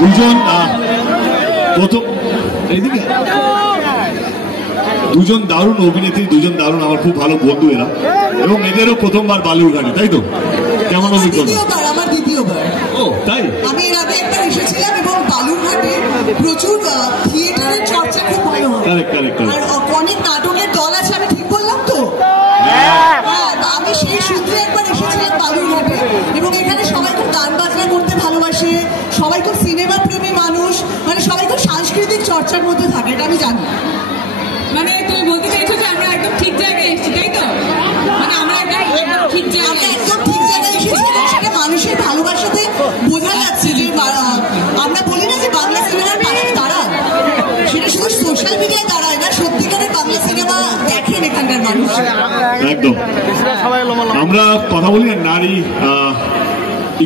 দুজন প্রথম এইদিকে দুজন দারুণ অভিনেত্রী, দুজন দারুণ আমার খুব ভালো বন্ধু এরা, এবং এদেরও প্রথমবার বালুরঘাটে, তাই তো? কেমন অভিজ্ঞতা? আমার দ্বিতীয়বার। ও তাই? আমি এর আগে একবার এসেছিলাম এবং বালুরঘাটে প্রচুর থিয়েটারের চর্চা খুব ভালো হয়। আর অনেক নাটকের দল আছে, আমি ঠিক বললাম তো? হ্যাঁ, আমি সেই সূত্রে একবার এসেছিলাম বালুরঘাটে, এবং এখানে সবাই খুব গান বাজনা করতে ভালোবাসে, সবাই খুব সিনেমা প্রেমী মানুষ, মানে সবাই খুব সাংস্কৃতিক চর্চার মধ্যে থাকে, এটা আমি জানি। মানে তুমি বলতে চাইছো যে আমরা একদম ঠিক জায়গায় এসেছি, তাই তো? মানে আমরা একদম ঠিক জায়গায় এসেছি, সেটা মানুষের ভালোবাসাতে বোঝা যাচ্ছে যে আমরা বলি না যে বাংলা সিনেমার পাশে দাঁড়ায়, সেটা শুধু সোশ্যাল মিডিয়ায় দাঁড়ায় না, সত্যিকারের বাংলা সিনেমা দেখেন এখানকার মানুষ। একদম। আমরা কথা বলি না নারী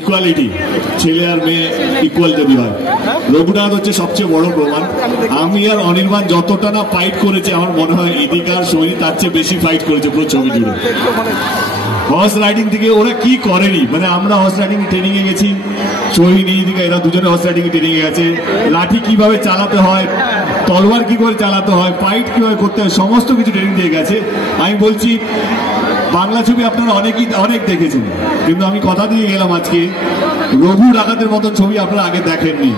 ইকুয়ালিটি, ছেলে আর মেয়ে ইকুয়াল যদি হয়, রঘুনাথ হচ্ছে সবচেয়ে বড় প্রমাণ। আমি আর অনির্বাণ যতটা না ফাইট করেছে, আমার মনে হয় ইদিকার সৈনী তার চেয়ে বেশি ফাইট করেছে পুরো ছবি জুড়ে। হর্স রাইডিং থেকে ওরা কি করেনি, মানে আমরা হর্স রাইডিং ট্রেনিং এ গেছি, সোহিনী ইদিকা এরা দুজনে হর্স রাইডিং ট্রেনিং এ গেছে, লাঠি কিভাবে চালাতে হয়, তলোয়ার কি করে চালাতে হয়, ফাইট কিভাবে করতে হয়, সমস্ত কিছু ট্রেনিং দিয়ে গেছে। আমি বলছি বাংলা ছবি আপনারা অনেক দেখেছেন, কিন্তু আমি কথা দিয়ে গেলাম আজকে রঘু ডাকাতের মতন ছবি আপনারা আগে দেখেননি।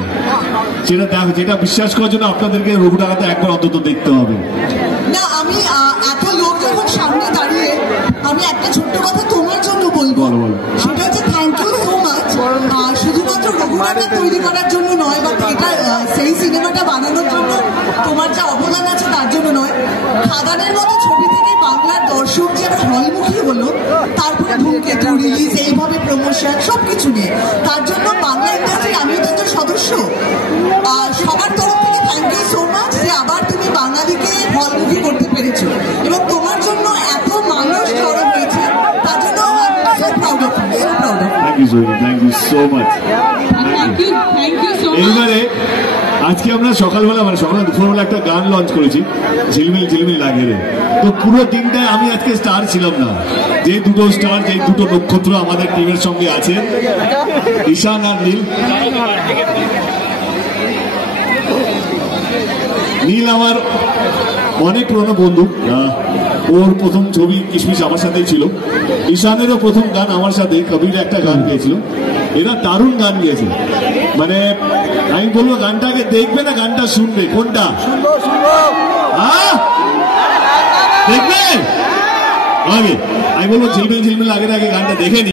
যেটা বিশ্বাস করার জন্য আপনাদেরকে রঘু ডাকাতে একবার অন্তত দেখতে হবে। না, আমি এত লোক যখন সামনে দাঁড়িয়ে আমি একটা ছোট্ট কথা তোমার জন্য বলবো, সেটা হচ্ছে থ্যাংক ইউ সো মাচ। শুধুমাত্র রঘু ডাকাত তৈরি করার জন্য নয়, বা এটা সেই সিনেমাটা বানানোর জন্য তোমার যা অবদান আছে তার জন্য নয়, খাদানের মতো ছবি থেকে বাংলার দর্শক যে আবার হলমুখী হলো, তারপরে ধূমকেতু রিলিজ, এইভাবে প্রমোশন সবকিছু নিয়ে, তার জন্য বাংলা ইন্ডাস্ট্রির আমিও তো একজন সদস্য, সবার তরফ থেকে থ্যাংক ইউ সো মাচ যে আবার তুমি বাঙালিকে হলমুখী করতে পেরেছো, এবং তোমার জন্য এত মানুষ জড়ো হয়েছে, তার জন্য এইবারে আজকে আমরা সকালবেলা দুপুরবেলা একটা গান লঞ্চ করেছি, ঝিলমিল ঝিলমিল লাগে রে। তো পুরো দিনটায় আমি আজকে স্টার ছিলাম না, যে দুটো স্টার, যে দুটো নক্ষত্র আমাদের টিমের সঙ্গে আছে, ঈশান আর নীল। নীল আমার অনেক পুরনো বন্ধু, ওর প্রথম ছবি কিশমিশ আমার সাথেই ছিল, ঈশানেরও প্রথম গান আমার সাথে, কবির একটা গান গেয়েছিল, এরা দারুণ গান গেয়েছে। মানে আমি বলবো গানটাকে দেখবে না গানটা শুনবে, কোনটা দেখবে? আমি বলবো ঝিলমিল ঝিলমিল আগে গানটা দেখে নি।